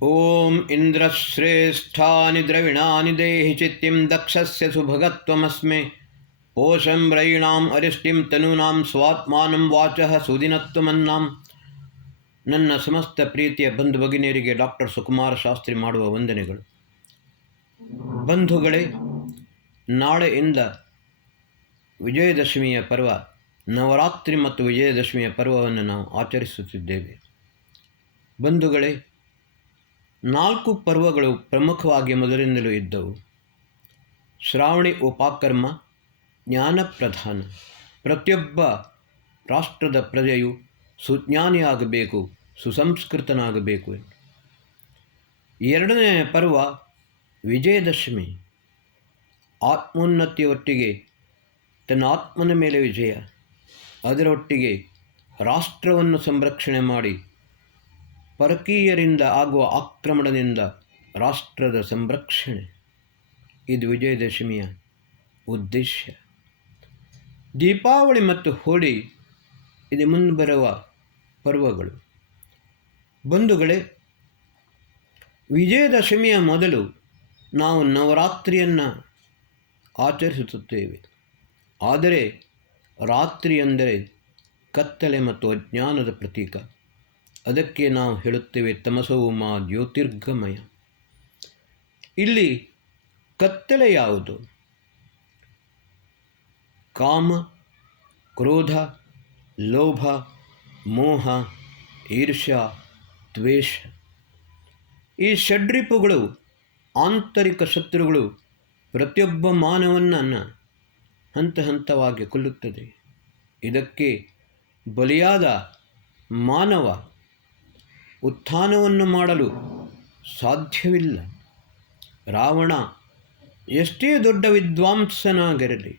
ಓಂ ಇಂದ್ರಶ್ರೇಷ್ಠಾನಿ ದ್ರವಿಣಾನಿ ದೇಹಿ ಚಿತ್ತಿಂ ದಕ್ಷಸ್ಯ ಸುಭಗತ್ವಮಸ್ಮೆ ಪೋಷಂ ರೈಣಾಂ ಅರಿಷ್ಟಿಂ ತನೂನಾಂ ಸ್ವಾತ್ಮಾನಂ ವಾಚಃ ಸುದಿನತ್ವಮನ್ನಾಂ. ನನ್ನ ಸಮಸ್ತ ಪ್ರೀತಿಯ ಬಂಧು ಭಗಿನಿಯರಿಗೆ ಡಾಕ್ಟರ್ ಸುಕುಮಾರ ಶಾಸ್ತ್ರಿ ಮಾಡುವ ವಂದನೆಗಳು. ಬಂಧುಗಳೇ, ನಾಳೆಯಿಂದ ವಿಜಯದಶಮಿಯ ಪರ್ವ, ನವರಾತ್ರಿ ಮತ್ತು ವಿಜಯದಶಮಿಯ ಪರ್ವವನ್ನು ನಾವು ಆಚರಿಸುತ್ತಿದ್ದೇವೆ. ಬಂಧುಗಳೇ, 4 ಪರ್ವಗಳು ಪ್ರಮುಖವಾಗಿ ಮೊದಲಿನಿಂದಲೂ ಇದ್ದವು. ಶ್ರಾವಣಿ ಉಪಕರ್ಮ, ಜ್ಞಾನಪ್ರಧಾನ. ಪ್ರತಿಯೊಬ್ಬ ರಾಷ್ಟ್ರದ ಪ್ರಜೆಯು ಸುಜ್ಞಾನಿಯಾಗಬೇಕು, ಸುಸಂಸ್ಕೃತನಾಗಬೇಕು. 2ನೇ ಪರ್ವ ವಿಜಯದಶಮಿ. ಆತ್ಮೋನ್ನತಿಯೊಟ್ಟಿಗೆ ತನ್ನ ಆತ್ಮನ ಮೇಲೆ ವಿಜಯ, ಅದರೊಟ್ಟಿಗೆ ರಾಷ್ಟ್ರವನ್ನು ಸಂರಕ್ಷಣೆ ಮಾಡಿ ಪರಕೀಯರಿಂದ ಆಗುವ ಆಕ್ರಮಣದಿಂದ ರಾಷ್ಟ್ರದ ಸಂರಕ್ಷಣೆ. ಇದು ವಿಜಯದಶಮಿಯ ಉದ್ದೇಶ. ದೀಪಾವಳಿ ಮತ್ತು ಹೋಳಿ ಇದು ಮುಂಬರುವ ಪರ್ವಗಳು. ಬಂಧುಗಳೇ, ವಿಜಯದಶಮಿಯ ಮೊದಲು ನಾವು ನವರಾತ್ರಿಯನ್ನು ಆಚರಿಸುತ್ತೇವೆ. ಆದರೆ ರಾತ್ರಿ ಎಂದರೆ ಕತ್ತಲೆ ಮತ್ತು ಅಜ್ಞಾನದ ಪ್ರತೀಕ. ಅದಕ್ಕೆ ನಾವು ಹೇಳುತ್ತೇವೆ ತಮಸೋ ಮಾ ಜ್ಯೋತಿರ್ಗಮಯ. ಇಲ್ಲಿ ಕತ್ತಲೆ ಯಾವುದು? ಕಾಮ, ಕ್ರೋಧ, ಲೋಭ, ಮೋಹ, ಈರ್ಷ್ಯ, ದ್ವೇಷ. ಈ ಷಡ್ರಿಪುಗಳು, ಆಂತರಿಕ ಶತ್ರುಗಳು, ಪ್ರತಿಯೊಬ್ಬ ಮಾನವನನ್ನು ಹಂತ ಹಂತವಾಗಿ ಕೊಲ್ಲುತ್ತದೆ. ಇದಕ್ಕೆ ಬಲಿಯಾದ ಮಾನವ ಉತ್ಥಾನವನ್ನು ಮಾಡಲು ಸಾಧ್ಯವಿಲ್ಲ. ರಾವಣ ಎಷ್ಟೇ ದೊಡ್ಡ ವಿದ್ವಾಂಸನಾಗಿರಲಿ,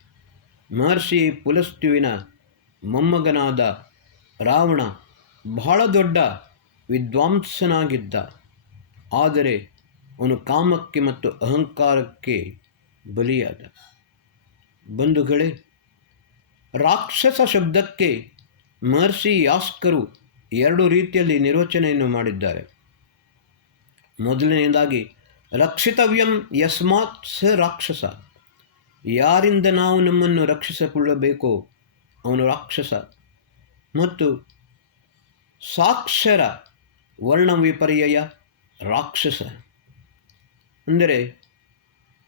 ಮಹರ್ಷಿ ಪುಲಸ್ತ್ಯುವಿನ ಮೊಮ್ಮಗನಾದ ರಾವಣ ಬಹಳ ದೊಡ್ಡ ವಿದ್ವಾಂಸನಾಗಿದ್ದ. ಆದರೆ ಅವನು ಕಾಮಕ್ಕೆ ಮತ್ತು ಅಹಂಕಾರಕ್ಕೆ ಬಲಿಯಾದ. ಬಂಧುಗಳೇ, ರಾಕ್ಷಸ ಶಬ್ದಕ್ಕೆ ಮಹರ್ಷಿ ಯಾಸ್ಕರು 2 ರೀತಿಯಲ್ಲಿ ನಿರ್ವಚನೆಯನ್ನು ಮಾಡಿದ್ದಾರೆ. ಮೊದಲನೆಯದಾಗಿ, ರಕ್ಷಿತವ್ಯಂ ಯಸ್ಮಾತ್ ಸ ರಾಕ್ಷಸ. ಯಾರಿಂದ ನಾವು ನಮ್ಮನ್ನು ರಕ್ಷಿಸಿಕೊಳ್ಳಬೇಕೋ ಅವನು ರಾಕ್ಷಸ. ಮತ್ತು ಸಾಕ್ಷರ ವರ್ಣವಿಪರ್ಯಯ ರಾಕ್ಷಸ. ಅಂದರೆ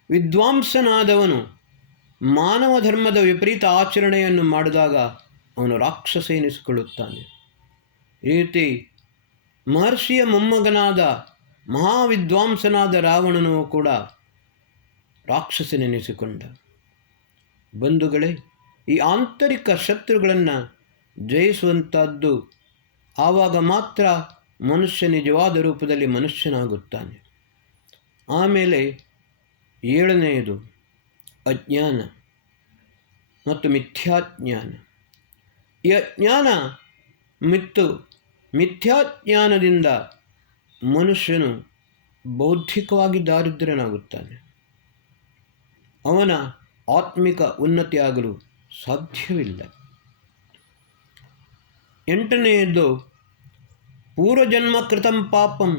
ವಿದ್ವಾಂಸನಾದವನು ಮಾನವ ಧರ್ಮದ ವಿಪರೀತ ಆಚರಣೆಯನ್ನು ಮಾಡಿದಾಗ ಅವನು ರಾಕ್ಷಸ ಎನಿಸಿಕೊಳ್ಳುತ್ತಾನೆ. ಈ ರೀತಿ ಮಹರ್ಷಿಯ ಮೊಮ್ಮಗನಾದ ಮಹಾವಿದ್ವಾಂಸನಾದ ರಾವಣನು ಕೂಡ ರಾಕ್ಷಸನೆನಿಸಿಕೊಂಡ. ಬಂಧುಗಳೇ, ಈ ಆಂತರಿಕ ಶತ್ರುಗಳನ್ನು ಜಯಿಸುವಂಥದ್ದು ಆವಾಗ ಮಾತ್ರ ಮನುಷ್ಯ ನಿಜವಾದ ರೂಪದಲ್ಲಿ ಮನುಷ್ಯನಾಗುತ್ತಾನೆ. ಆಮೇಲೆ 7ನೇದು ಅಜ್ಞಾನ ಮತ್ತು ಮಿಥ್ಯಾಜ್ಞಾನ. ಈ ಅಜ್ಞಾನ ಮತ್ತು ಮಿಥ್ಯಾಜ್ಞಾನದಿಂದ ಮನುಷ್ಯನು ಬೌದ್ಧಿಕವಾಗಿ ದಾರಿದ್ರ್ಯನಾಗುತ್ತಾನೆ. ಅವನ ಆತ್ಮಿಕ ಉನ್ನತಿಯಾಗಲು ಸಾಧ್ಯವಿಲ್ಲ. 8ನೇದು ಪೂರ್ವಜನ್ಮ ಕೃತಂ ಪಾಪಂ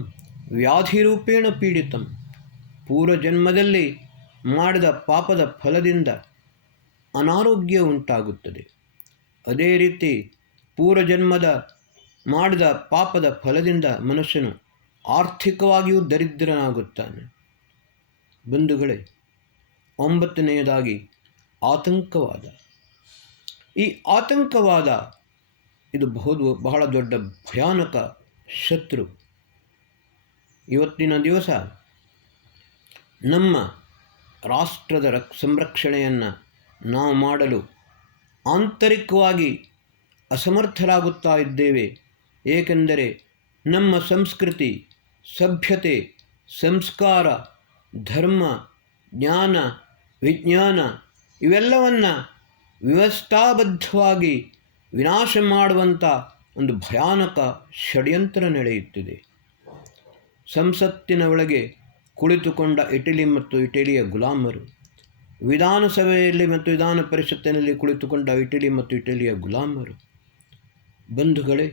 ವ್ಯಾಧಿರೂಪೇಣ ಪೀಡಿತಂ. ಪೂರ್ವಜನ್ಮದಲ್ಲಿ ಮಾಡಿದ ಪಾಪದ ಫಲದಿಂದ ಅನಾರೋಗ್ಯ ಉಂಟಾಗುತ್ತದೆ. ಅದೇ ರೀತಿ ಪೂರ್ವಜನ್ಮದ ಮಾಡಿದ ಪಾಪದ ಫಲದಿಂದ ಮನುಷ್ಯನು ಆರ್ಥಿಕವಾಗಿಯೂ ದರಿದ್ರನಾಗುತ್ತಾನೆ. ಬಂಧುಗಳೇ, 9ನೇದಾಗಿ ಆತಂಕವಾದ. ಈ ಆತಂಕವಾದ ಇದು ಬಹಳ ದೊಡ್ಡ ಭಯಾನಕ ಶತ್ರು. ಇವತ್ತಿನ ದಿವಸ ನಮ್ಮ ರಾಷ್ಟ್ರದ ಸಂರಕ್ಷಣೆಯನ್ನು ನಾವು ಮಾಡಲು ಆಂತರಿಕವಾಗಿ ಅಸಮರ್ಥರಾಗುತ್ತಾ ಇದ್ದೇವೆ. ಏಕೆಂದರೆ ನಮ್ಮ ಸಂಸ್ಕೃತಿ, ಸಭ್ಯತೆ, ಸಂಸ್ಕಾರ, ಧರ್ಮ, ಜ್ಞಾನ, ವಿಜ್ಞಾನ ಇವೆಲ್ಲವನ್ನು ವ್ಯವಸ್ಥಾಬದ್ಧವಾಗಿ ವಿನಾಶ ಮಾಡುವಂಥ ಒಂದು ಭಯಾನಕ ಷಡ್ಯಂತ್ರ ನಡೆಯುತ್ತಿದೆ. ಸಂಸತ್ತಿನ ಒಳಗೆ ಕುಳಿತುಕೊಂಡ ಇಟಲಿ ಮತ್ತು ಇಟಲಿಯ ಗುಲಾಮರು, ವಿಧಾನಸಭೆಯಲ್ಲಿ ಮತ್ತು ವಿಧಾನ ಪರಿಷತ್ತಿನಲ್ಲಿ ಕುಳಿತುಕೊಂಡ ಇಟಲಿ ಮತ್ತು ಇಟಲಿಯ ಗುಲಾಮರು. ಬಂಧುಗಳೇ,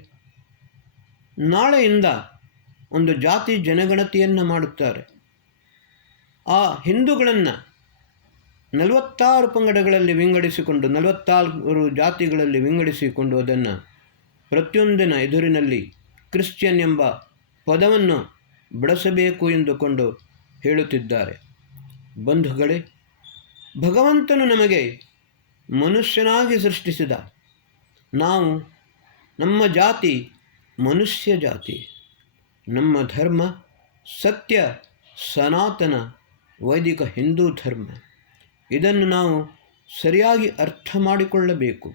ನಾಳೆಯಿಂದ ಒಂದು ಜಾತಿ ಜನಗಣತಿಯನ್ನು ಮಾಡುತ್ತಾರೆ. ಆ ಹಿಂದೂಗಳನ್ನು 46 ಪಂಗಡಗಳಲ್ಲಿ ವಿಂಗಡಿಸಿಕೊಂಡು 44 ಜಾತಿಗಳಲ್ಲಿ ವಿಂಗಡಿಸಿಕೊಂಡು ಅದನ್ನು ಪ್ರತಿಯೊಂದಿನ ಎದುರಿನಲ್ಲಿ ಕ್ರಿಶ್ಚಿಯನ್ ಎಂಬ ಪದವನ್ನು ಬಳಸಬೇಕು ಎಂದುಕೊಂಡು ಹೇಳುತ್ತಿದ್ದಾರೆ. ಬಂಧುಗಳೇ, ಭಗವಂತನು ನಮಗೆ ಮನುಷ್ಯನಾಗಿ ಸೃಷ್ಟಿಸಿದ ನಾವು, ನಮ್ಮ ಜಾತಿ ಮನುಷ್ಯ ಜಾತಿ, ನಮ್ಮ ಧರ್ಮ ಸತ್ಯ ಸನಾತನ ವೈದಿಕ ಹಿಂದೂ ಧರ್ಮ. ಇದನ್ನು ನಾವು ಸರಿಯಾಗಿ ಅರ್ಥ ಮಾಡಿಕೊಳ್ಳಬೇಕು.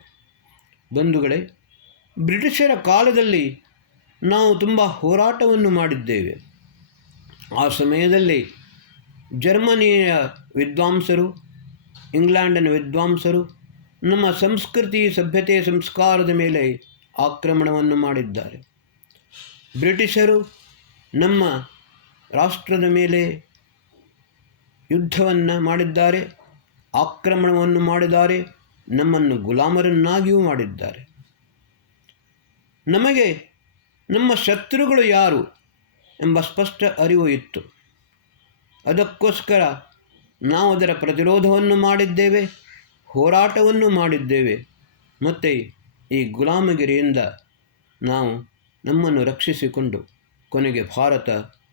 ಬಂಧುಗಳೇ, ಬ್ರಿಟಿಷರ ಕಾಲದಲ್ಲಿ ನಾವು ತುಂಬ ಹೋರಾಟವನ್ನು ಮಾಡಿದ್ದೇವೆ. ಆ ಸಮಯದಲ್ಲಿ ಜರ್ಮನಿಯ ವಿದ್ವಾಂಸರು, ಇಂಗ್ಲೆಂಡಿನ ವಿದ್ವಾಂಸರು ನಮ್ಮ ಸಂಸ್ಕೃತಿ, ಸಭ್ಯತೆ, ಸಂಸ್ಕಾರದ ಮೇಲೆ ಆಕ್ರಮಣವನ್ನು ಮಾಡಿದ್ದಾರೆ. ಬ್ರಿಟಿಷರು ನಮ್ಮ ರಾಷ್ಟ್ರದ ಮೇಲೆ ಯುದ್ಧವನ್ನು ಮಾಡಿದ್ದಾರೆ, ಆಕ್ರಮಣವನ್ನು ಮಾಡಿದ್ದಾರೆ, ನಮ್ಮನ್ನು ಗುಲಾಮರನ್ನಾಗಿಯೂ ಮಾಡಿದ್ದಾರೆ. ನಮಗೆ ನಮ್ಮ ಶತ್ರುಗಳು ಯಾರು ಎಂಬ ಸ್ಪಷ್ಟ ಅರಿವು ಇತ್ತು. ಅದಕ್ಕೋಸ್ಕರ ನಾವು ಅದರ ಪ್ರತಿರೋಧವನ್ನು ಮಾಡಿದ್ದೇವೆ, ಹೋರಾಟವನ್ನು ಮಾಡಿದ್ದೇವೆ. ಮತ್ತು ಈ ಗುಲಾಮಗಿರಿಯಿಂದ ನಾವು ನಮ್ಮನ್ನು ರಕ್ಷಿಸಿಕೊಂಡು ಕೊನೆಗೆ ಭಾರತ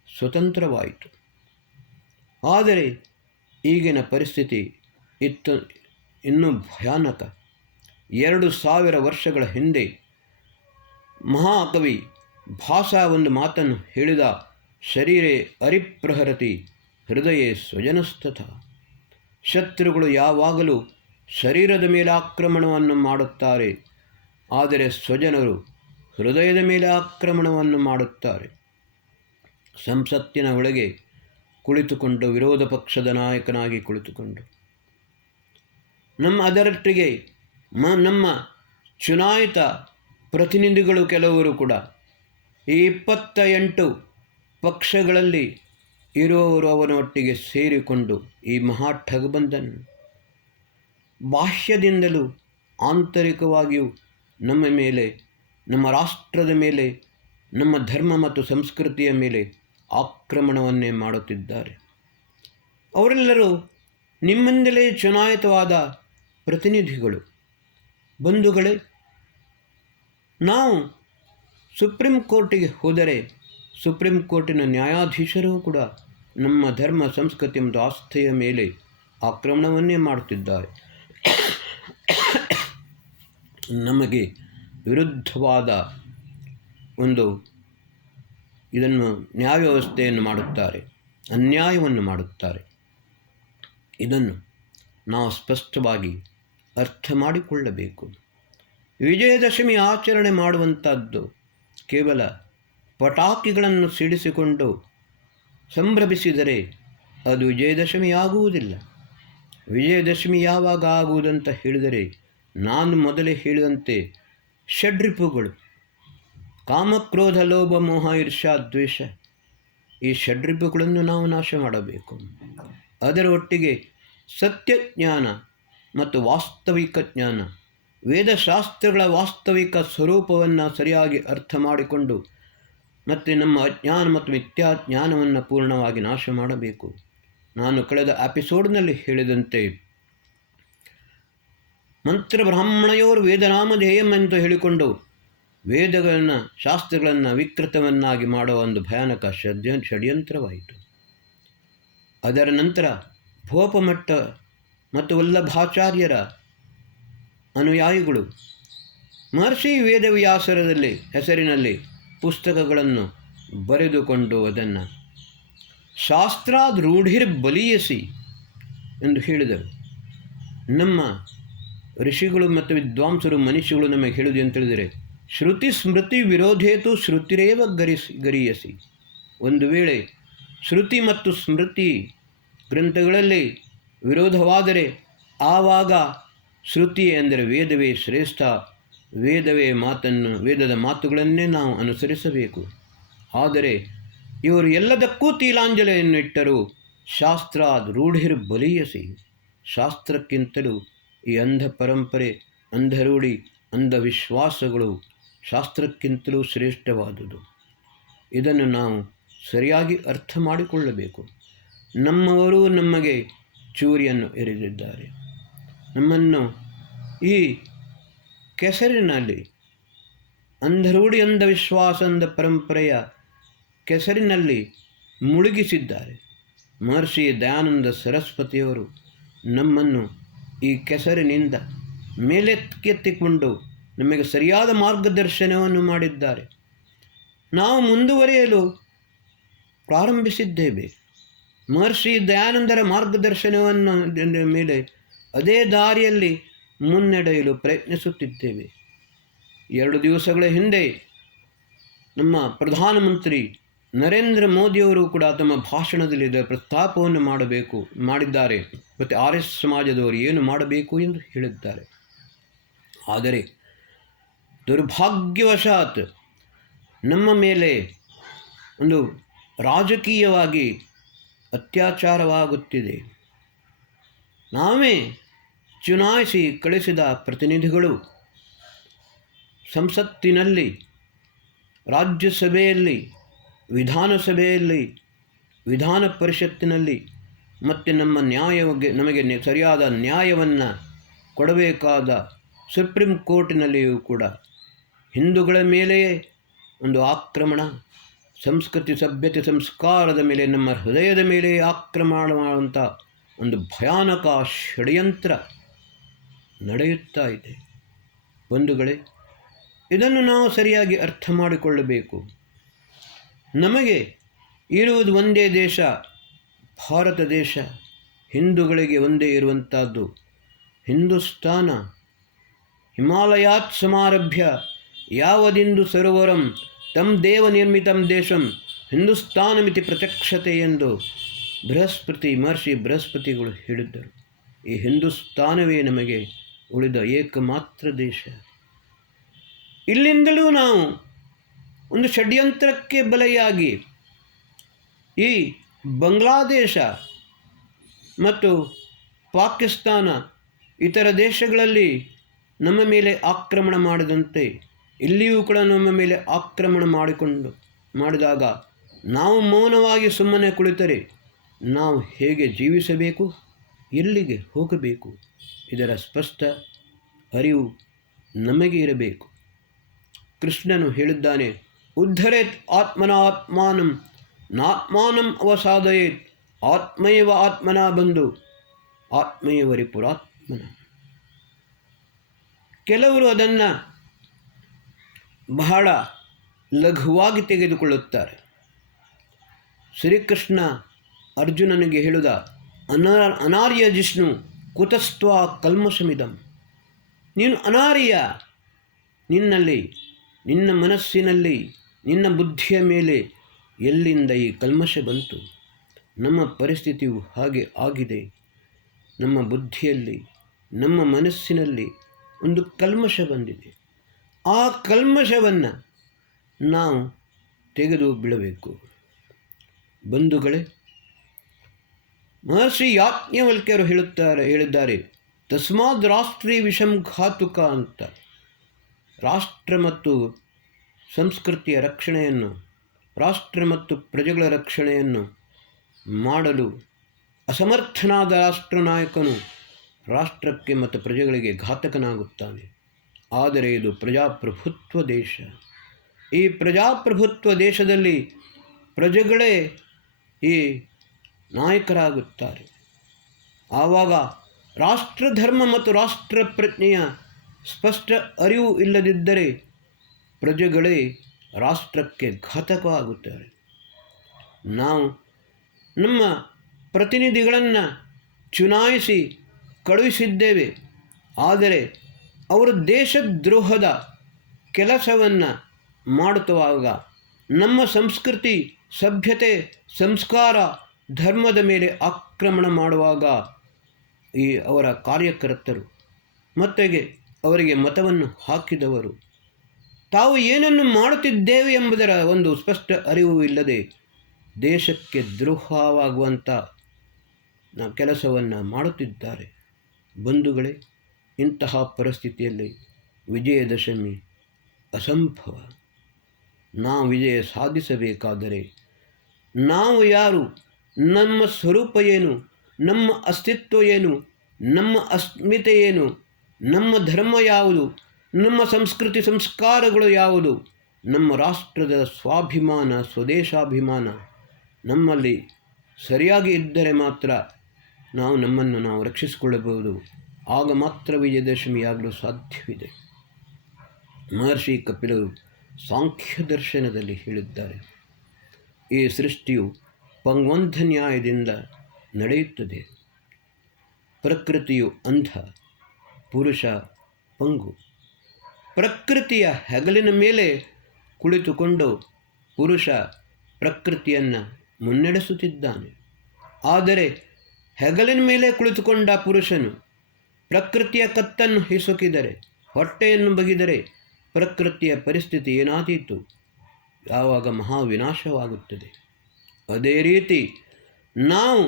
ಸ್ವತಂತ್ರವಾಯಿತು. ಆದರೆ ಈಗಿನ ಪರಿಸ್ಥಿತಿ ಇನ್ನೂ ಭಯಾನಕ. 2000 ವರ್ಷಗಳ ಹಿಂದೆ ಮಹಾಕವಿ ಭಾಸ ಒಂದು ಮಾತನ್ನು ಹೇಳಿದ, ಶರೀರೇ ಅರಿಪ್ರಹರತಿ ಹೃದಯೇ ಸ್ವಜನಸ್ತಥ. ಶತ್ರುಗಳು ಯಾವಾಗಲೂ ಶರೀರದ ಮೇಲೆ ಆಕ್ರಮಣವನ್ನು ಮಾಡುತ್ತಾರೆ, ಆದರೆ ಸ್ವಜನರು ಹೃದಯದ ಮೇಲೆ ಆಕ್ರಮಣವನ್ನು ಮಾಡುತ್ತಾರೆ. ಸಂಸತ್ತಿನ ಒಳಗೆ ಕುಳಿತುಕೊಂಡು ವಿರೋಧ ಪಕ್ಷದ ನಾಯಕನಾಗಿ ಕುಳಿತುಕೊಂಡು ಅದರೊಟ್ಟಿಗೆ ನಮ್ಮ ಚುನಾಯಿತ ಪ್ರತಿನಿಧಿಗಳು ಕೆಲವರು ಕೂಡ ಈ 28 ಪಕ್ಷಗಳಲ್ಲಿ ಇರುವವರು ಅವನೊಟ್ಟಿಗೆ ಸೇರಿಕೊಂಡು ಈ ಮಹಾಠಗಬಂಧನ್ ಬಾಹ್ಯದಿಂದಲೂ ಆಂತರಿಕವಾಗಿಯೂ ನಮ್ಮ ಮೇಲೆ, ನಮ್ಮ ರಾಷ್ಟ್ರದ ಮೇಲೆ, ನಮ್ಮ ಧರ್ಮ ಮತ್ತು ಸಂಸ್ಕೃತಿಯ ಮೇಲೆ ಆಕ್ರಮಣವನ್ನೇ ಮಾಡುತ್ತಿದ್ದಾರೆ. ಅವರೆಲ್ಲರೂ ನಿಮ್ಮಿಂದಲೇ ಚುನಾಯಿತವಾದ ಪ್ರತಿನಿಧಿಗಳು. ಬಂಧುಗಳೇ, ನಾವು ಸುಪ್ರೀಂ ಕೋರ್ಟಿಗೆ ಹೋದರೆ ಸುಪ್ರೀಂ ಕೋರ್ಟಿನ ನ್ಯಾಯಾಧೀಶರೂ ಕೂಡ ನಮ್ಮ ಧರ್ಮ, ಸಂಸ್ಕೃತಿ ಮತ್ತು ಆಸ್ಥೆಯ ಮೇಲೆ ಆಕ್ರಮಣವನ್ನೇ ಮಾಡುತ್ತಿದ್ದಾರೆ. ನಮಗೆ ವಿರುದ್ಧವಾದ ಇದನ್ನು ನ್ಯಾಯ ವ್ಯವಸ್ಥೆಯನ್ನು ಮಾಡುತ್ತಾರೆ, ಅನ್ಯಾಯವನ್ನು ಮಾಡುತ್ತಾರೆ. ಇದನ್ನು ನಾವು ಸ್ಪಷ್ಟವಾಗಿ ಅರ್ಥ ಮಾಡಿಕೊಳ್ಳಬೇಕು. ವಿಜಯದಶಮಿ ಆಚರಣೆ ಮಾಡುವಂಥದ್ದು ಕೇವಲ ಪಟಾಕಿಗಳನ್ನು ಸಿಡಿಸಿಕೊಂಡು ಸಂಭ್ರಮಿಸಿದರೆ ಅದು ವಿಜಯದಶಮಿ ಆಗುವುದಿಲ್ಲ. ವಿಜಯದಶಮಿ ಯಾವಾಗ ಆಗುವುದಂತ ಹೇಳಿದರೆ, ನಾನು ಮೊದಲೇ ಹೇಳಿದಂತೆ ಷಡ್ರಿಪುಗಳು, ಕಾಮಕ್ರೋಧ ಲೋಭ ಮೋಹ ಈರ್ಷ್ಯಾ ದ್ವೇಷ, ಈ ಷಡ್ರಿಪುಗಳನ್ನು ನಾವು ನಾಶ ಮಾಡಬೇಕು. ಅದರ ಒಟ್ಟಿಗೆ ಸತ್ಯಜ್ಞಾನ ಮತ್ತು ವಾಸ್ತವಿಕ ಜ್ಞಾನ, ವೇದಶಾಸ್ತ್ರಗಳ ವಾಸ್ತವಿಕ ಸ್ವರೂಪವನ್ನು ಸರಿಯಾಗಿ ಅರ್ಥ ಮಾಡಿಕೊಂಡು ಮತ್ತು ನಮ್ಮ ಅಜ್ಞಾನ ಮತ್ತು ಮಿಥ್ಯಾಜ್ಞಾನವನ್ನು ಪೂರ್ಣವಾಗಿ ನಾಶ ಮಾಡಬೇಕು. ನಾನು ಕಳೆದ ಎಪಿಸೋಡ್ನಲ್ಲಿ ಹೇಳಿದಂತೆ ಮಂತ್ರ ಬ್ರಾಹ್ಮಣಯೋರು ವೇದನಾಮಧೇಯಂ ಎಂದು ಹೇಳಿಕೊಂಡು ವೇದಗಳನ್ನು, ಶಾಸ್ತ್ರಗಳನ್ನು ವಿಕೃತವನ್ನಾಗಿ ಮಾಡುವ ಒಂದು ಭಯಾನಕ ಷಡ್ಯಂತ್ರವಾಯಿತು. ಅದರ ನಂತರ ಭೋಪಮಟ್ಟ ಮತ್ತು ವಲ್ಲಭಾಚಾರ್ಯರ ಅನುಯಾಯಿಗಳು ಮಹರ್ಷಿ ವೇದವ್ಯಾಸರದಲ್ಲಿ ಹೆಸರಿನಲ್ಲಿ ಪುಸ್ತಕಗಳನ್ನು ಬರೆದುಕೊಂಡು ಅದನ್ನು ಶಾಸ್ತ್ರಾದ್ ರೂಢಿರ್ಬಲೀಯಸಿ ಎಂದು ಹೇಳಿದರು. ನಮ್ಮ ಋಷಿಗಳು ಮತ್ತು ವಿದ್ವಾಂಸರು, ಮನುಷ್ಯಗಳು ನಮಗೆ ಹೇಳುವುದು ಅಂತ ಹೇಳಿದರೆ, ಶ್ರುತಿ ಸ್ಮೃತಿ ವಿರೋಧೇತು ಶ್ರುತಿರೇವ ಗರೀಯಸಿ. ಒಂದು ವೇಳೆ ಶ್ರುತಿ ಮತ್ತು ಸ್ಮೃತಿ ಗ್ರಂಥಗಳಲ್ಲಿ ವಿರೋಧವಾದರೆ ಆವಾಗ ಶ್ರುತಿ ಎಂದರೆ ವೇದವೇ ಶ್ರೇಷ್ಠ, ವೇದದ ಮಾತುಗಳನ್ನೇ ನಾವು ಅನುಸರಿಸಬೇಕು. ಆದರೆ ಇವರು ಎಲ್ಲದಕ್ಕೂ ತೀಲಾಂಜಲಿಯನ್ನು ಇಟ್ಟರು. ಶಾಸ್ತ್ರಾದ್ ರೂಢಿರ್ ಬಲೀಯಸಿ, ಶಾಸ್ತ್ರಕ್ಕಿಂತಲೂ ಈ ಅಂಧ ಪರಂಪರೆ, ಅಂಧರೂಢಿ, ಅಂಧವಿಶ್ವಾಸಗಳು ಶಾಸ್ತ್ರಕ್ಕಿಂತಲೂ ಶ್ರೇಷ್ಠವಾದುದು. ಇದನ್ನು ನಾವು ಸರಿಯಾಗಿ ಅರ್ಥ ಮಾಡಿಕೊಳ್ಳಬೇಕು. ನಮ್ಮವರು ನಮಗೆ ಚೂರಿಯನ್ನು ಎರೆದಿದ್ದಾರೆ. ನಮ್ಮನ್ನು ಈ ಕೆಸರಿನಲ್ಲಿ ಅಂಧರೂಢಿ ಅಂಧವಿಶ್ವಾಸದ ಪರಂಪರೆಯ ಕೆಸರಿನಲ್ಲಿ ಮುಳುಗಿಸಿದ್ದಾರೆ. ಮಹರ್ಷಿ ದಯಾನಂದ ಸರಸ್ವತಿಯವರು ನಮ್ಮನ್ನು ಈ ಕೆಸರಿನಿಂದ ಮೇಲೆತ್ತೆತ್ತಿಕೊಂಡು ನಮಗೆ ಸರಿಯಾದ ಮಾರ್ಗದರ್ಶನವನ್ನು ಮಾಡಿದ್ದಾರೆ. ನಾವು ಮುಂದುವರಿಯಲು ಪ್ರಾರಂಭಿಸಿದ್ದೇವೆ. ಮಹರ್ಷಿ ದಯಾನಂದರ ಮಾರ್ಗದರ್ಶನವನ್ನು ಮೇಲೆ ಅದೇ ದಾರಿಯಲ್ಲಿ ಮುನ್ನಡೆಯಲು ಪ್ರಯತ್ನಿಸುತ್ತಿದ್ದೇವೆ. 2 ದಿವಸಗಳ ಹಿಂದೆ ನಮ್ಮ ಪ್ರಧಾನಮಂತ್ರಿ ನರೇಂದ್ರ ಮೋದಿಯವರು ಕೂಡ ತಮ್ಮ ಭಾಷಣದಲ್ಲಿ ಇದರ ಪ್ರಸ್ತಾಪವನ್ನು ಮಾಡಿದ್ದಾರೆ. ಮತ್ತು RS ಸಮಾಜದವರು ಏನು ಮಾಡಬೇಕು ಎಂದು ಹೇಳಿದ್ದಾರೆ. ಆದರೆ ದುರ್ಭಾಗ್ಯವಶಾತ್ ನಮ್ಮ ಮೇಲೆ ಒಂದು ರಾಜಕೀಯವಾಗಿ ಅತ್ಯಾಚಾರವಾಗುತ್ತಿದೆ. ನಾವೇ ಚುನಾಯಿಸಿ ಕಳಿಸಿದ ಪ್ರತಿನಿಧಿಗಳು ಸಂಸತ್ತಿನಲ್ಲಿ, ರಾಜ್ಯಸಭೆಯಲ್ಲಿ, ವಿಧಾನಸಭೆಯಲ್ಲಿ, ವಿಧಾನ ಪರಿಷತ್ತಿನಲ್ಲಿ ಮತ್ತು ನಮಗೆ ಸರಿಯಾದ ನ್ಯಾಯವನ್ನು ಕೊಡಬೇಕಾದ ಸುಪ್ರೀಂ ಕೋರ್ಟಿನಲ್ಲಿಯೂ ಕೂಡ ಹಿಂದೂಗಳ ಮೇಲೆಯೇ ಒಂದು ಆಕ್ರಮಣ, ಸಂಸ್ಕೃತಿ, ಸಭ್ಯತೆ, ಸಂಸ್ಕಾರದ ಮೇಲೆ, ನಮ್ಮ ಹೃದಯದ ಮೇಲೆ ಆಕ್ರಮಣ ಮಾಡುವಂಥ ಒಂದು ಭಯಾನಕ ಷಡ್ಯಂತ್ರ ನಡೆಯುತ್ತಾ ಇದೆ. ಬಂಧುಗಳೇ, ಇದನ್ನು ನಾವು ಸರಿಯಾಗಿ ಅರ್ಥ ಮಾಡಿಕೊಳ್ಳಬೇಕು. ನಮಗೆ ಇರುವುದು ಒಂದೇ ದೇಶ, ಭಾರತ ದೇಶ. ಹಿಂದೂಗಳಿಗೆ ಒಂದೇ ಇರುವಂಥದ್ದು ಹಿಂದೂಸ್ತಾನ. ಹಿಮಾಲಯಾತ್ ಸಮಾರಭ್ಯ ಯಾವದಿಂದು ಸರೋವರಂ ತಂ ದೇವ ನಿರ್ಮಿತಂ ದೇಶಂ ಹಿಂದೂಸ್ತಾನಮಿತಿ ಪ್ರಚಕ್ಷತೆ ಎಂದು ಮಹರ್ಷಿ ಬೃಹಸ್ಪತಿಗಳು ಹೇಳಿದ್ದರು. ಈ ಹಿಂದೂಸ್ತಾನವೇ ನಮಗೆ ಉಳಿದ ಏಕಮಾತ್ರ ದೇಶ. ಇಲ್ಲಿಂದಲೂ ನಾವು ಒಂದು ಷಡ್ಯಂತ್ರಕ್ಕೆ ಬಲಿಯಾಗಿ ಈ ಬಾಂಗ್ಲಾದೇಶ ಮತ್ತು ಪಾಕಿಸ್ತಾನ ಇತರ ದೇಶಗಳಲ್ಲಿ ನಮ್ಮ ಮೇಲೆ ಆಕ್ರಮಣ ಮಾಡಿದಂತೆ ಇಲ್ಲಿಯೂ ಕೂಡ ನಮ್ಮ ಮೇಲೆ ಆಕ್ರಮಣ ಮಾಡಿದಾಗ ನಾವು ಮೌನವಾಗಿ ಸುಮ್ಮನೆ ಕುಳಿತರೆ ನಾವು ಹೇಗೆ ಜೀವಿಸಬೇಕು, ಎಲ್ಲಿಗೆ ಹೋಗಬೇಕು, ಇದರ ಸ್ಪಷ್ಟ ಅರಿವು ನಮಗೆ ಇರಬೇಕು. ಕೃಷ್ಣನು ಹೇಳಿದ್ದಾನೆ, ಉದ್ಧರೇತ್ ಆತ್ಮನಾತ್ಮಾನಂ ನಾತ್ಮಾನಂ ಅವಸಾದಯೇತ್ ಆತ್ಮೈವ ಆತ್ಮನ ಬಂದು ಆತ್ಮೈವರಿ ಪುರಾತ್ಮನ. ಕೆಲವರು ಅದನ್ನು ಬಹಳ ಲಘುವಾಗಿ ತೆಗೆದುಕೊಳ್ಳುತ್ತಾರೆ. ಶ್ರೀಕೃಷ್ಣ ಅರ್ಜುನನಿಗೆ ಹೇಳಿದ ಅನಾರ್ಯ ಜಿಷ್ಣು ಕುತಸ್ತ್ವ ಕಲ್ಮಷಮಿದಂ. ನೀನು ಅನಾರ್ಯ, ನಿನ್ನಲ್ಲಿ, ನಿನ್ನ ಮನಸ್ಸಿನಲ್ಲಿ, ನಿನ್ನ ಬುದ್ಧಿಯ ಮೇಲೆ ಎಲ್ಲಿಂದ ಈ ಕಲ್ಮಶ ಬಂತು? ನಮ್ಮ ಪರಿಸ್ಥಿತಿಯು ಹಾಗೆ ಆಗಿದೆ. ನಮ್ಮ ಬುದ್ಧಿಯಲ್ಲಿ, ನಮ್ಮ ಮನಸ್ಸಿನಲ್ಲಿ ಒಂದು ಕಲ್ಮಶ ಬಂದಿದೆ. ಆ ಕಲ್ಮಶವನ್ನು ನಾವು ತೆಗೆದು ಬಿಡಬೇಕು. ಬಂಧುಗಳೇ, ಮಹರ್ಷಿ ಯಾಜ್ಞವಲ್ಕ್ಯರು ಹೇಳಿದ್ದಾರೆ, ತಸ್ಮಾದ್ ರಾಷ್ಟ್ರೀ ವಿಷಂ ಘಾತುಕ ಅಂತ. ರಾಷ್ಟ್ರ ಮತ್ತು ಸಂಸ್ಕೃತಿಯ ರಕ್ಷಣೆಯನ್ನು, ರಾಷ್ಟ್ರ ಮತ್ತು ಪ್ರಜೆಗಳ ರಕ್ಷಣೆಯನ್ನು ಮಾಡಲು ಅಸಮರ್ಥನಾದ ರಾಷ್ಟ್ರ ನಾಯಕನು ರಾಷ್ಟ್ರಕ್ಕೆ ಮತ್ತು ಪ್ರಜೆಗಳಿಗೆ ಘಾತಕನಾಗುತ್ತಾನೆ. ಆದರೆ ಇದು ಪ್ರಜಾಪ್ರಭುತ್ವ ದೇಶ. ಈ ಪ್ರಜಾಪ್ರಭುತ್ವ ದೇಶದಲ್ಲಿ ಪ್ರಜೆಗಳೇ ಈ ನಾಯಕರಾಗುತ್ತಾರೆ. ಆವಾಗ ರಾಷ್ಟ್ರಧರ್ಮ ಮತ್ತು ರಾಷ್ಟ್ರ ಪ್ರಜ್ಞೆಯ ಸ್ಪಷ್ಟ ಅರಿವು ಇಲ್ಲದಿದ್ದರೆ ಪ್ರಜೆಗಳೇ ರಾಷ್ಟ್ರಕ್ಕೆ ಘಾತಕವಾಗುತ್ತಾರೆ. ನಾವು ನಮ್ಮ ಪ್ರತಿನಿಧಿಗಳನ್ನು ಚುನಾಯಿಸಿ ಕಳುಹಿಸಿದ್ದೇವೆ. ಆದರೆ ಅವರು ದೇಶದ್ರೋಹದ ಕೆಲಸವನ್ನು ಮಾಡುತ್ತವಾಗ ನಮ್ಮ ಸಂಸ್ಕೃತಿ, ಸಭ್ಯತೆ, ಸಂಸ್ಕಾರ, ಧರ್ಮದ ಮೇಲೆ ಆಕ್ರಮಣ ಮಾಡುವಾಗ ಈ ಅವರ ಕಾರ್ಯಕರ್ತರು ಮತ್ತು ಅವರಿಗೆ ಮತವನ್ನು ಹಾಕಿದವರು ತಾವು ಏನನ್ನು ಮಾಡುತ್ತಿದ್ದೇವೆ ಎಂಬುದರ ಒಂದು ಸ್ಪಷ್ಟ ಅರಿವು ಇಲ್ಲದೆ ದೇಶಕ್ಕೆ ದ್ರೋಹವಾಗುವಂಥ ಕೆಲಸವನ್ನು ಮಾಡುತ್ತಿದ್ದಾರೆ. ಬಂಧುಗಳೇ, ಇಂತಹ ಪರಿಸ್ಥಿತಿಯಲ್ಲಿ ವಿಜಯದಶಮಿ ಅಸಂಭವ. ನಾವು ವಿಜಯ ಸಾಧಿಸಬೇಕಾದರೆ ನಾವು ಯಾರು, ನಮ್ಮ ಸ್ವರೂಪ ಏನು, ನಮ್ಮ ಅಸ್ತಿತ್ವ ಏನು, ನಮ್ಮ ಅಸ್ಮಿತೆ ಏನು, ನಮ್ಮ ಧರ್ಮ ಯಾವುದು, ನಮ್ಮ ಸಂಸ್ಕೃತಿ ಸಂಸ್ಕಾರಗಳು ಯಾವುದು, ನಮ್ಮ ರಾಷ್ಟ್ರದ ಸ್ವಾಭಿಮಾನ ಸ್ವದೇಶಾಭಿಮಾನ ನಮ್ಮಲ್ಲಿ ಸರಿಯಾಗಿ ಇದ್ದರೆ ಮಾತ್ರ ನಾವು ನಮ್ಮನ್ನು ನಾವು ರಕ್ಷಿಸಿಕೊಳ್ಳಬಹುದು. ಆಗ ಮಾತ್ರ ವಿಜಯದಶಮಿಯಾಗಲು ಸಾಧ್ಯವಿದೆ. ಮಹರ್ಷಿ ಕಪಿಲರು ಸಾಂಖ್ಯ ದರ್ಶನದಲ್ಲಿ ಹೇಳಿದ್ದಾರೆ, ಈ ಸೃಷ್ಟಿಯು ಪಂಗ್ವಂಧ ನ್ಯಾಯದಿಂದ ನಡೆಯುತ್ತದೆ. ಪ್ರಕೃತಿಯು ಅಂಧ, ಪುರುಷ ಪಂಗು. ಪ್ರಕೃತಿಯ ಹೆಗಲಿನ ಮೇಲೆ ಕುಳಿತುಕೊಂಡು ಪುರುಷ ಪ್ರಕೃತಿಯನ್ನು ಮುನ್ನಡೆಸುತ್ತಿದ್ದಾನೆ. ಆದರೆ ಹೆಗಲಿನ ಮೇಲೆ ಕುಳಿತುಕೊಂಡ ಪುರುಷನು ಪ್ರಕೃತಿಯ ಕತ್ತನ್ನು ಹಿಸುಕಿದರೆ, ಹೊಟ್ಟೆಯನ್ನು ಬಗೆದರೆ ಪ್ರಕೃತಿಯ ಪರಿಸ್ಥಿತಿ ಏನಾದೀತು? ಯಾವಾಗ ಮಹಾವಿನಾಶವಾಗುತ್ತದೆ. ಅದೇ ರೀತಿ ನಾವು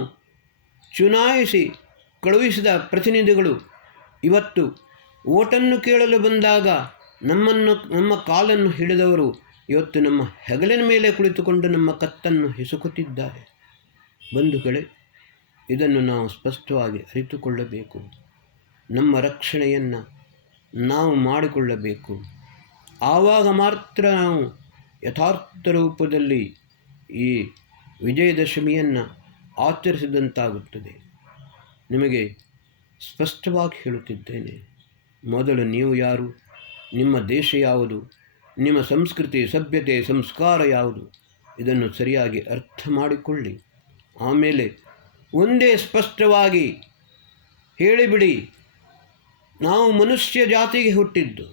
ಚುನಾಯಿಸಿ ಕಳುಹಿಸಿದ ಪ್ರತಿನಿಧಿಗಳು ಇವತ್ತು ಓಟನ್ನು ಕೇಳಲು ಬಂದಾಗ ನಮ್ಮ ಕಾಲನ್ನು ಹಿಡಿದವರು ಇವತ್ತು ನಮ್ಮ ಹೆಗಲಿನ ಮೇಲೆ ಕುಳಿತುಕೊಂಡು ನಮ್ಮ ಕತ್ತನ್ನು ಹಿಸುಕುತ್ತಿದ್ದಾರೆ. ಬಂಧುಗಳೇ, ಇದನ್ನು ನಾವು ಸ್ಪಷ್ಟವಾಗಿ ಅರಿತುಕೊಳ್ಳಬೇಕು. ನಮ್ಮ ರಕ್ಷಣೆಯನ್ನು ನಾವು ಮಾಡಿಕೊಳ್ಳಬೇಕು. ಆವಾಗ ಮಾತ್ರ ನಾವು ಯಥಾರ್ಥ ರೂಪದಲ್ಲಿ ಈ ವಿಜಯದಶಮಿಯನ್ನು ಆಚರಿಸಿದಂತಾಗುತ್ತದೆ. ನಿಮಗೆ ಸ್ಪಷ್ಟವಾಗಿ ಹೇಳುತ್ತಿದ್ದೇನೆ, ಮೊದಲು ನೀವು ಯಾರು, ನಿಮ್ಮ ದೇಶ ಯಾವುದು, ನಿಮ್ಮ ಸಂಸ್ಕೃತಿ ಸಭ್ಯತೆ ಸಂಸ್ಕಾರ ಯಾವುದು, ಇದನ್ನು ಸರಿಯಾಗಿ ಅರ್ಥ ಮಾಡಿಕೊಳ್ಳಿ. ಆಮೇಲೆ ಒಂದೇ ಸ್ಪಷ್ಟವಾಗಿ ಹೇಳಿಬಿಡಿ, ನಾವು ಮನುಷ್ಯ ಜಾತಿಗೆ ಹುಟ್ಟಿದ್ದು.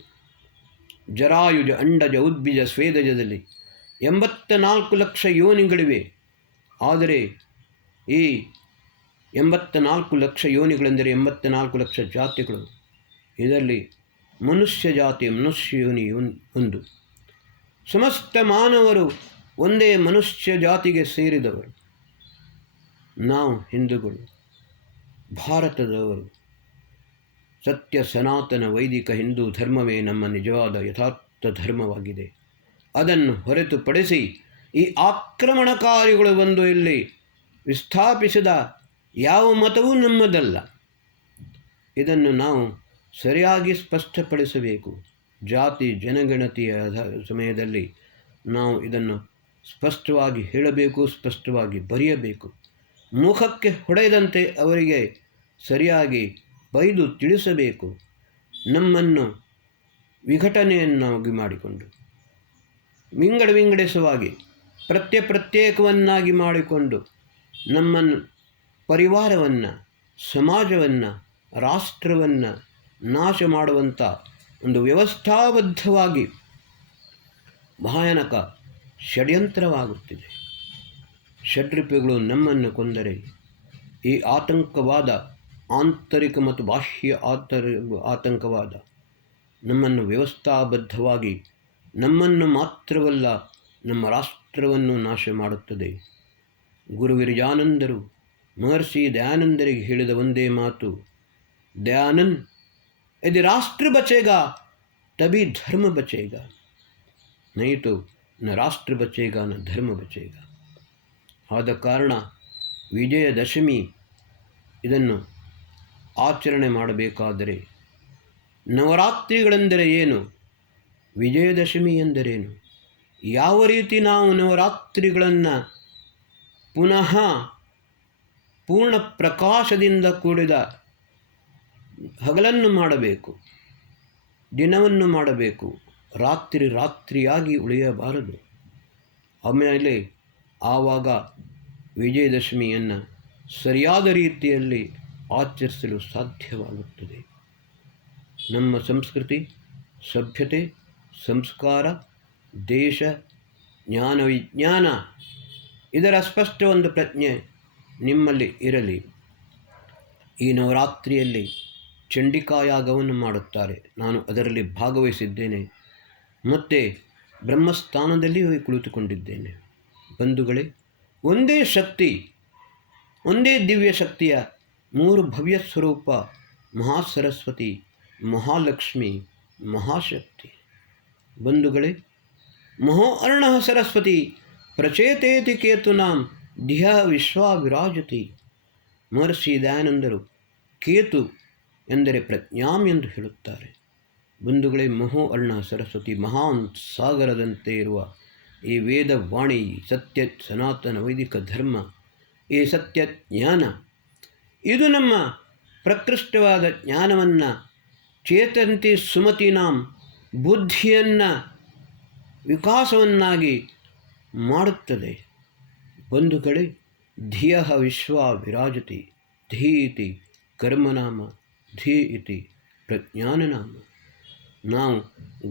ಜರಾಯುಜ ಅಂಡಜ ಉದ್ಭಿಜ ಸ್ವೇದಜದಲ್ಲಿ 84 ಲಕ್ಷ ಯೋನಿಗಳಿವೆ. ಆದರೆ ಈ 84 ಲಕ್ಷ ಯೋನಿಗಳೆಂದರೆ 84 ಲಕ್ಷ ಜಾತಿಗಳು. ಇದರಲ್ಲಿ ಮನುಷ್ಯ ಜಾತಿ ಮನುಷ್ಯ ಯೋನಿ ಒಂದು. ಸಮಸ್ತ ಮಾನವರು ಒಂದೇ ಮನುಷ್ಯ ಜಾತಿಗೆ ಸೇರಿದವರು. ನಾವು ಹಿಂದೂಗಳು, ಭಾರತದವರು. ಸತ್ಯ ಸನಾತನ ವೈದಿಕ ಹಿಂದೂ ಧರ್ಮವೇ ನಮ್ಮ ನಿಜವಾದ ಯಥಾರ್ಥ ಧರ್ಮವಾಗಿದೆ. ಅದನ್ನು ಹೊರತುಪಡಿಸಿ ಈ ಆಕ್ರಮಣಕಾರಿಗಳು ಬಂದು ಇಲ್ಲಿ ವಿಸ್ಥಾಪಿಸಿದ ಯಾವ ಮತವೂ ನಮ್ಮದಲ್ಲ. ಇದನ್ನು ನಾವು ಸರಿಯಾಗಿ ಸ್ಪಷ್ಟಪಡಿಸಬೇಕು. ಜಾತಿ ಜನಗಣತಿಯ ಸಮಯದಲ್ಲಿ ನಾವು ಇದನ್ನು ಸ್ಪಷ್ಟವಾಗಿ ಹೇಳಬೇಕು, ಸ್ಪಷ್ಟವಾಗಿ ಬರೆಯಬೇಕು. ಮುಖಕ್ಕೆ ಹೊಡೆದಂತೆ ಅವರಿಗೆ ಸರಿಯಾಗಿ ಬೈದು ತಿಳಿಸಬೇಕು. ನಮ್ಮನ್ನು ವಿಘಟನೆಯನ್ನಾಗಿ ಮಾಡಿಕೊಂಡು ವಿಂಗಡಿಸುವಾಗಿ ಪ್ರತ್ಯೇಕವನ್ನಾಗಿ ಮಾಡಿಕೊಂಡು ನಮ್ಮನ್ನು ಪರಿವಾರವನ್ನು, ಸಮಾಜವನ್ನು, ರಾಷ್ಟ್ರವನ್ನು ನಾಶ ಮಾಡುವಂಥ ಒಂದು ವ್ಯವಸ್ಥಾಬದ್ಧವಾಗಿ ಭಯಾನಕ ಷಡ್ಯಂತ್ರವಾಗುತ್ತಿದೆ. ಷಡ್ರಿಪುಗಳು ನಮ್ಮನ್ನು ಕೊಂದರೆ ಈ ಆತಂಕವಾದ, ಆಂತರಿಕ ಮತ್ತು ಬಾಹ್ಯ ಆತಂಕವಾದ ನಮ್ಮನ್ನು ವ್ಯವಸ್ಥಾಬದ್ಧವಾಗಿ ನಮ್ಮನ್ನು ಮಾತ್ರವಲ್ಲ ನಮ್ಮ ರಾಷ್ಟ್ರವನ್ನು ನಾಶ ಮಾಡುತ್ತದೆ. ಗುರು ವಿರಜಾನಂದರು ಮಹರ್ಷಿ ದಯಾನಂದರಿಗೆ ಹೇಳಿದ ಒಂದೇ ಮಾತು, ದಯಾನಂದ್, यदि राष्ट्र बचेगा तभी धर्म बचेगा, नहीं तो न राष्ट्र बचेगा न धर्म बचेगा. ಆದ ಕಾರಣ ವಿಜಯದಶಮಿ ಇದನ್ನು ಆಚರಣೆ ಮಾಡಬೇಕಾದರೆ ನವರಾತ್ರಿಗಳೆಂದರೆ ಏನು, ವಿಜಯದಶಮಿ ಎಂದರೇನು, ಯಾವ ರೀತಿ ನಾವು ನವರಾತ್ರಿಗಳನ್ನು ಪುನಃ ಪೂರ್ಣ ಪ್ರಕಾಶದಿಂದ ಕೂಡಿದ ಹಗಲನ್ನು ಮಾಡಬೇಕು, ದಿನವನ್ನು ಮಾಡಬೇಕು, ರಾತ್ರಿಯಾಗಿ ಉಳಿಯಬಾರದು. ಆಮೇಲೆ ಆವಾಗ ವಿಜಯದಶಮಿಯನ್ನು ಸರಿಯಾದ ರೀತಿಯಲ್ಲಿ ಆಚರಿಸಲು ಸಾಧ್ಯವಾಗುತ್ತದೆ. ನಮ್ಮ ಸಂಸ್ಕೃತಿ ಸಭ್ಯತೆ ಸಂಸ್ಕಾರ ದೇಶ ಜ್ಞಾನ ವಿಜ್ಞಾನ ಇದರ ಸ್ಪಷ್ಟ ಒಂದು ಪ್ರಜ್ಞೆ ನಿಮ್ಮಲ್ಲಿ ಇರಲಿ. ಈ ನವರಾತ್ರಿಯಲ್ಲಿ ಚಂಡಿಕಾಯಾಗವನ್ನು ಮಾಡುತ್ತಾರೆ. ನಾನು ಅದರಲ್ಲಿ ಭಾಗವಹಿಸಿದ್ದೇನೆ ಮತ್ತು ಬ್ರಹ್ಮಸ್ಥಾನದಲ್ಲಿ ಹೋಗಿ ಕುಳಿತುಕೊಂಡಿದ್ದೇನೆ. ಬಂಧುಗಳೇ, ಒಂದೇ ಶಕ್ತಿ, ಒಂದೇ ದಿವ್ಯ ಶಕ್ತಿಯ ಮೂರು ಭವ್ಯ ಸ್ವರೂಪ ಮಹಾಸರಸ್ವತಿ, ಮಹಾಲಕ್ಷ್ಮಿ, ಮಹಾಶಕ್ತಿ. ಬಂಧುಗಳೇ, ಮಹೋ ಅರ್ಣ ಸರಸ್ವತಿ ಪ್ರಚೇತೇತಿ ಕೇತುನಾಂ ಧಿಯ ವಿಶ್ವ ವಿರಾಜತಿ. ಮಹರ್ಷಿ ದಯಾನಂದರು ಕೇತು ಎಂದರೆ ಪ್ರಜ್ಞಾಂ ಎಂದು ಹೇಳುತ್ತಾರೆ. ಬಂಧುಗಳೇ, ಮಹೋ ಅರ್ಣ ಸರಸ್ವತಿ ಮಹಾನ್ ಸಾಗರದಂತೆ ಇರುವ ಈ ವೇದವಾಣಿ, ಸತ್ಯ ಸನಾತನ ವೈದಿಕ ಧರ್ಮ, ಈ ಸತ್ಯ ಜ್ಞಾನ, ಇದು ನಮ್ಮ ಪ್ರಕೃಷ್ಟವಾದ ಜ್ಞಾನವನ್ನು, ಚೇತಂತಿ ಸುಮತೀನಾಂ ಬುದ್ಧಿಯನ್ನು ವಿಕಾಸವನ್ನಾಗಿ ಮಾಡುತ್ತದೆ. ಬಂಧುಗಳೇ, ಧಿಯ ವಿಶ್ವ ವಿರಾಜತಿ. ಧೀ ಇತಿ ಕರ್ಮನಾಮ, ಧೀ ಇತಿ ಪ್ರಜ್ಞಾನನಾಮ. ನಾವು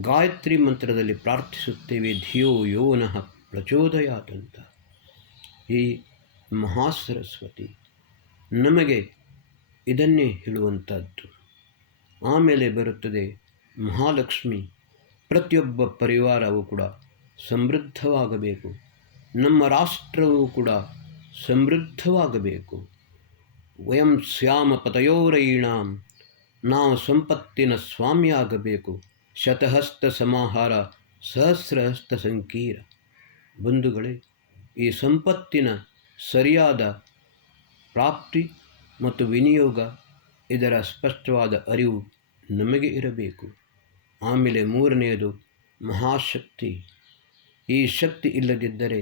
ಗಾಯತ್ರಿ ಮಂತ್ರದಲ್ಲಿ ಪ್ರಾರ್ಥಿಸುತ್ತೇವೆ, ಧಿಯೋ ಯೋ ನಃ ಪ್ರಚೋದಯಾತ್ ಅಂತ. ಈ ಮಹಾಸರಸ್ವತಿ ನಮಗೆ ಇದನ್ನೇ ಹೇಳುವಂಥದ್ದು. ಆಮೇಲೆ ಬರುತ್ತದೆ ಮಹಾಲಕ್ಷ್ಮಿ. ಪ್ರತಿಯೊಬ್ಬ ಪರಿವಾರವೂ ಕೂಡ ಸಮೃದ್ಧವಾಗಬೇಕು. ನಮ್ಮ ರಾಷ್ಟ್ರವೂ ಕೂಡ ಸಮೃದ್ಧವಾಗಬೇಕು. ವಯಂ ಸ್ಯಾಮ ಪತಯೋರೈಣಾಂ, ನಾವು ಸಂಪತ್ತಿನ ಸ್ವಾಮಿಯಾಗಬೇಕು. ಶತಹಸ್ತ ಸಮಾಹಾರ ಸಹಸ್ರಹಸ್ತ ಸಂಕೀರ. ಬಂಧುಗಳೇ, ಈ ಸಂಪತ್ತಿನ ಸರಿಯಾದ ಪ್ರಾಪ್ತಿ ಮತ್ತು ವಿನಿಯೋಗ, ಇದರ ಸ್ಪಷ್ಟವಾದ ಅರಿವು ನಮಗೆ ಇರಬೇಕು. ಆಮೇಲೆ ಮೂರನೆಯದು ಮಹಾಶಕ್ತಿ. ಈ ಶಕ್ತಿ ಇಲ್ಲದಿದ್ದರೆ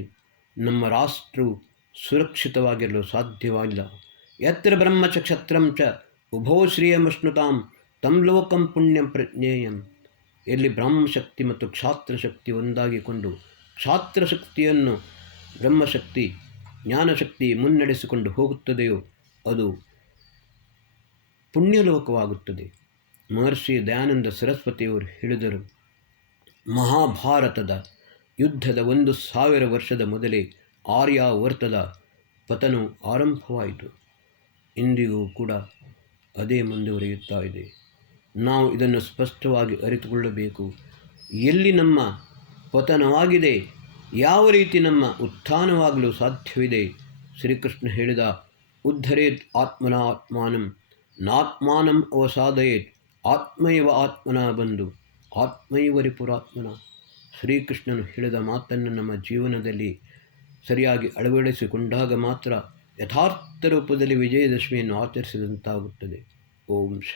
ನಮ್ಮ ರಾಷ್ಟ್ರವು ಸುರಕ್ಷಿತವಾಗಿರಲು ಸಾಧ್ಯವಿಲ್ಲ. ಯತ್ರ ಬ್ರಹ್ಮ ಚ ಕ್ಷತ್ರಂ ಚ ಉಭೋ ಶ್ರಿಯಮಶ್ನುತಾಂ ತಂ ಲೋಕಂ ಪುಣ್ಯಂ ಪ್ರಜ್ಞೇಯಂ. ಎಲ್ಲಿ ಬ್ರಹ್ಮಶಕ್ತಿ ಮತ್ತು ಕ್ಷಾತ್ರಶಕ್ತಿ ಒಂದಾಗಿಕೊಂಡು ಕ್ಷಾತ್ರಶಕ್ತಿಯನ್ನು ಬ್ರಹ್ಮಶಕ್ತಿ ಜ್ಞಾನಶಕ್ತಿ ಮುನ್ನಡೆಸಿಕೊಂಡು ಹೋಗುತ್ತದೆಯೋ ಅದು ಪುಣ್ಯಲೋಕವಾಗುತ್ತದೆ. ಮಹರ್ಷಿ ದಯಾನಂದ ಸರಸ್ವತಿಯವರು ಹೇಳಿದರು, ಮಹಾಭಾರತದ ಯುದ್ಧದ 1000 ವರ್ಷದ ಮೊದಲೇ ಆರ್ಯಾವರ್ತದ ಪತನವು ಆರಂಭವಾಯಿತು. ಇಂದಿಗೂ ಕೂಡ ಅದೇ ಮುಂದುವರಿಯುತ್ತಾ ಇದೆ. ನಾವು ಇದನ್ನು ಸ್ಪಷ್ಟವಾಗಿ ಅರಿತುಕೊಳ್ಳಬೇಕು. ಎಲ್ಲಿ ನಮ್ಮ ಪತನವಾಗಿದೆ, ಯಾವ ರೀತಿ ನಮ್ಮ ಉತ್ಥಾನವಾಗಲು ಸಾಧ್ಯವಿದೆ. ಶ್ರೀಕೃಷ್ಣ ಹೇಳಿದ, ಉದ್ಧರೇತ್ ಆತ್ಮನ ಆತ್ಮಾನಂ ನಾತ್ಮಾನಂ ಅವಸಾದಯೇತ್ ಆತ್ಮೈವ ಆತ್ಮನ ಬಂಧು ಆತ್ಮೈವ ರಿಪುರಾತ್ಮನ. ಶ್ರೀಕೃಷ್ಣನು ಹೇಳಿದ ಮಾತನ್ನು ನಮ್ಮ ಜೀವನದಲ್ಲಿ ಸರಿಯಾಗಿ ಅಳವಡಿಸಿಕೊಂಡಾಗ ಮಾತ್ರ ಯಥಾರ್ಥ ರೂಪದಲ್ಲಿ ವಿಜಯದಶಮಿಯನ್ನು ಆಚರಿಸಿದಂತಾಗುತ್ತದೆ. ಓಂ ಶ